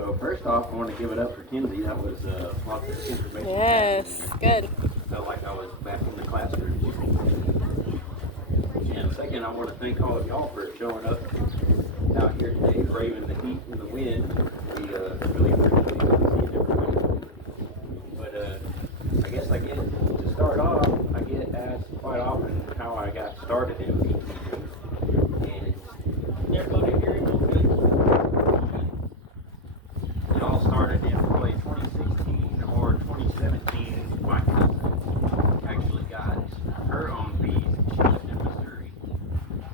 So first off, I want to give it up for Kinsey. That was lots of information. Yes, good. Felt like I was back in the classroom. And second, I want to thank all of y'all for showing up out here today, braving the heat and the wind. We really appreciate seeing everybody. But I guess I get to start off. I get asked quite often how I got started in beekeeping, and everybody here it all started in probably 2016 or 2017. My cousin actually got her own bees. She lived in Missouri,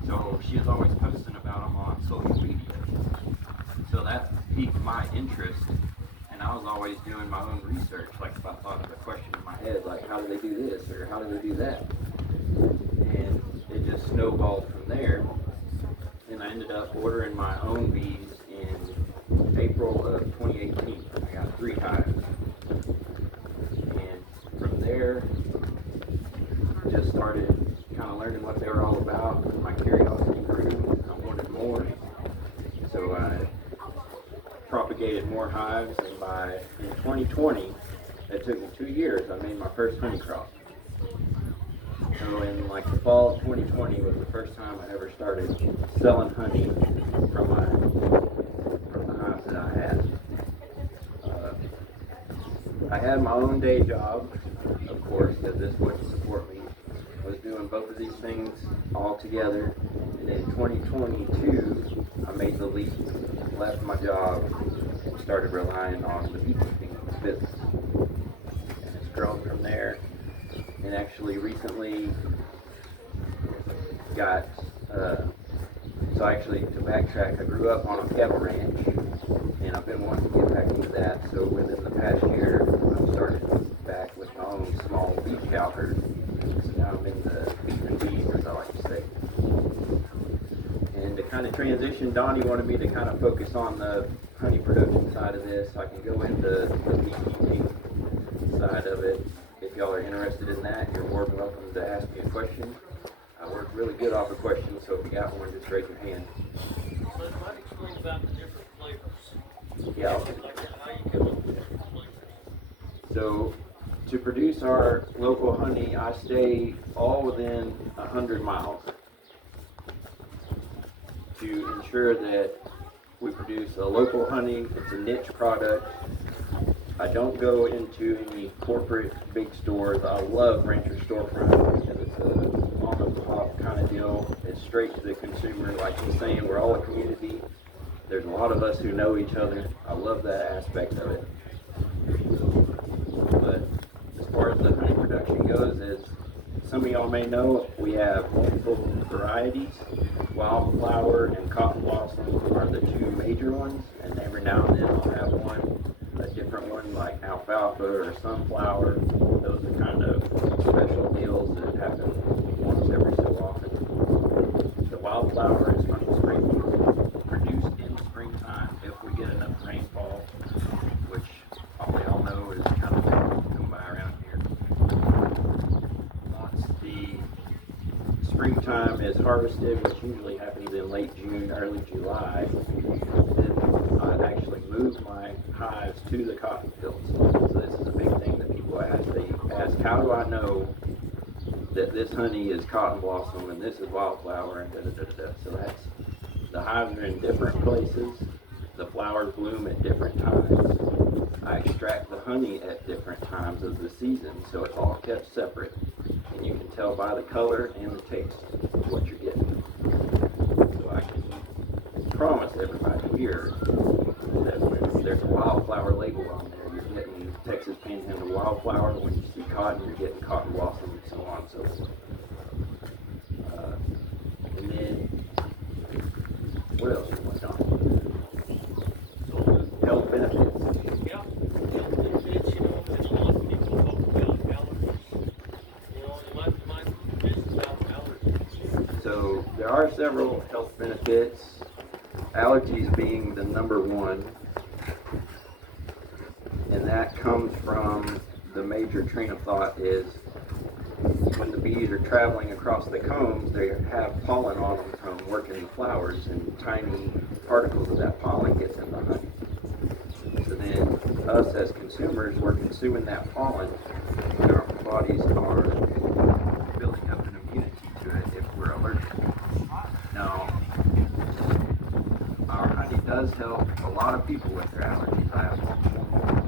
so she was always posting about them on social media. So that piqued my interest, and I was always doing my own research. Like if I thought of a question in my head, like how do they do this or how do they do that, and it just snowballed from there. And I ended up ordering my own bees in April of 2018. I got 3 hives, and from there, just started kind of learning what they were all about. My curiosity grew. I wanted more, so I propagated more hives, and in 2020, it took me 2 years, I made my first honey crop. So in like the fall of 2020 was the first time I ever started selling honey from the hives that I had. I had my own day job, of course, because this wouldn't support me. I was doing both of these things all together, and in 2022 I made the leap, left my job, and started relying on the beekeeping business. And it's grown from there. And actually recently got, so actually to backtrack, I grew up on a cattle ranch, and I've been wanting to get back into that. So within the past year, I've started back with my own small beef cow herd. So now I'm in the beef and bees, as I like to say. And to kind of transition, Donnie wanted me to kind of focus on the honey production side of this. I can go into the beekeeping side of it. If y'all are interested in that, you're more than welcome to ask me a question. I work really good off of questions, so if you got one, just raise your hand. So it might explain about the different flavors. Yeah. Like how you come up with different flavors. So to produce our local honey, I stay all within 100 miles to ensure that we produce a local honey. It's a niche product. I don't go into any corporate big stores. I love Rancher Storefront because it's a mom and pop kind of deal. It's straight to the consumer. Like he's saying, we're all a community. There's a lot of us who know each other. I love that aspect of it. But as far as the honey production goes, as some of y'all may know, we have multiple varieties. Wildflower and cotton blossom are the 2 major ones, and every now and then I'll have a different one like alfalfa or sunflower. Those are kind of special deals that happen once every so often. The wildflower is from the spring, produced in the springtime if we get enough rainfall, which all y'all know is kind of difficult to come by around here. Once the springtime is harvested, which usually happens in late June, early July, then I actually move my hives to the cotton fields. So this is a big thing that people ask. They ask, how do I know that this honey is cotton blossom and this is wildflower and da da da da da. So that's, the hives are in different places. The flowers bloom at different times. I extract the honey at different times of the season, so it's all kept separate. And you can tell by the color and the taste what you're getting. So I can promise everybody here that when there's a wildflower label on there, you're getting Texas Panhandle wildflower. When you see cotton, you're getting cotton blossom, and so on and so forth. And then, what else you want on? Health benefits. Yeah. Health benefits, and a lot of people talk about allergies. And might business about allergies. So there are several health benefits. Allergies being the number one, and that comes from the major train of thought is when the bees are traveling across the combs, they have pollen on them from working the flowers, and tiny particles of that pollen gets in the honey. us as consumers, we're consuming that pollen, and our bodies are building up an immunity to it if we're allergic. Now, our honey does help a lot of people with their allergies. I have multiple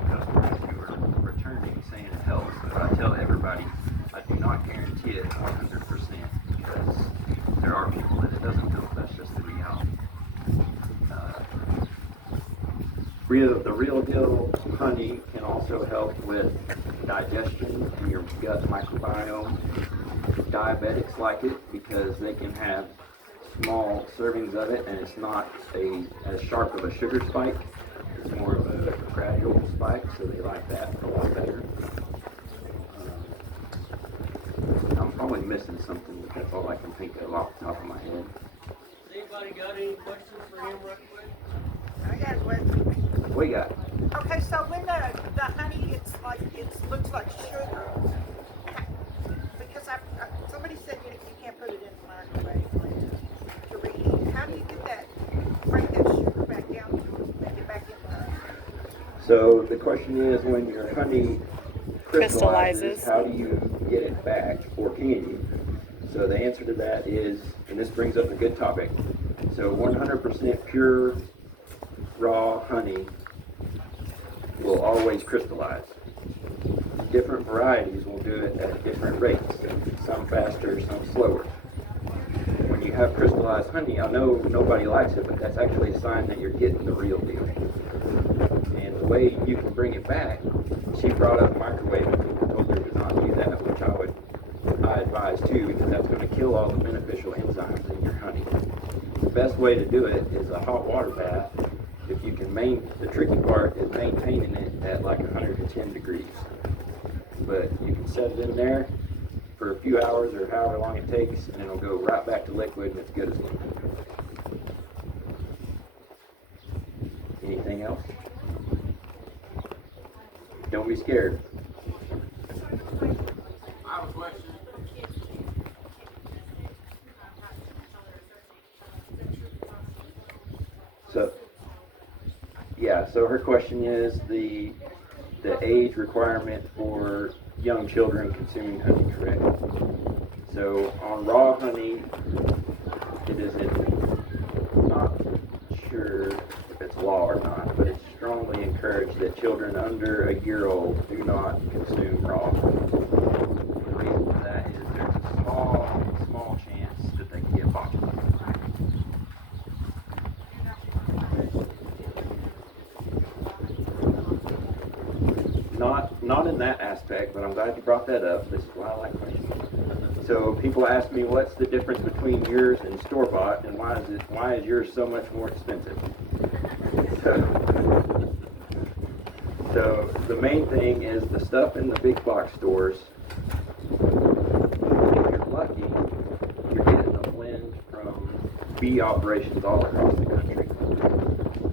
customers who are returning saying it helps, but I tell everybody I do not guarantee it 100% because there are people that it doesn't help. That's just the reality. The real deal honey can also help with digestion and your gut microbiome. Diabetics like it because they can have small servings of it and it's not as sharp of a sugar spike. It's more of a gradual spike, so they like that a lot better. I'm probably missing something, but that's all I can think of off the top of my head. Anybody got any questions for him right quick? I got a question. What you got? Okay, so when the honey, it looks like sugar. Because somebody said you can't put it in the microwave to reheat. How do you get that, break that sugar back down to make it back in the? So the question is, when your honey crystallizes, Crystallizes. how do you get it back, or can you? So the answer to that is, and this brings up a good topic. So 100% pure raw honey will always crystallize. Different varieties will do it at different rates, some faster, some slower. When you have crystallized honey, I know nobody likes it, but that's actually a sign that you're getting the real deal. And the way you can bring it back, she brought up microwaving. People told her to not do that, which I advise too, because that's going to kill all the beneficial enzymes in your honey. The best way to do it is a hot water bath. If you can the tricky part is maintaining it at like 110 degrees. But you can set it in there for a few hours or however long it takes, and it'll go right back to liquid and it's good as new. Anything else? Don't be scared. I have a question. So her question is the age requirement for young children consuming honey, correct? So on raw honey, it isn't, not sure if it's law or not, but it's strongly encouraged that children under a year old do not consume raw. The reason for that is there's a small chance that they can get botulism. Not in that aspect, but I'm glad you brought that up. This is why I like questions. So people ask me, what's the difference between yours and store-bought, and why is yours so much more expensive? So the main thing is the stuff in the big box stores. If you're lucky, you're getting a blend from bee operations all across the country.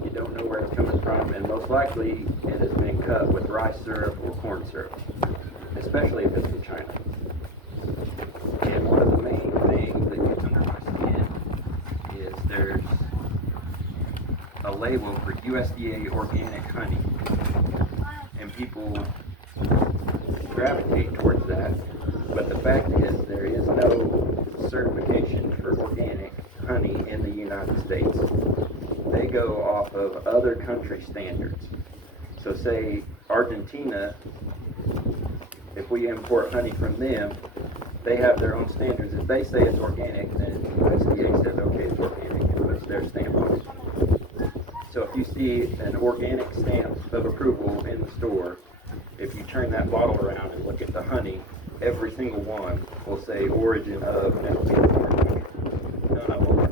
You don't know where it's coming from, and most likely it has been cut with rice syrup or corn syrup, especially if it's from China. And one of the main things that gets under my skin is there's a label for USDA organic honey, and people gravitate towards that, but the fact is there is no certification for organic honey in the United States. They go off of other country standards. So say Argentina, if we import honey from them, they have their own standards. If they say it's organic, then USDA says, okay, it's organic, and puts their stamp on it. So if you see an organic stamp of approval in the store, if you turn that bottle around and look at the honey, every single one will say origin of, and it'll be a foreign country. None of them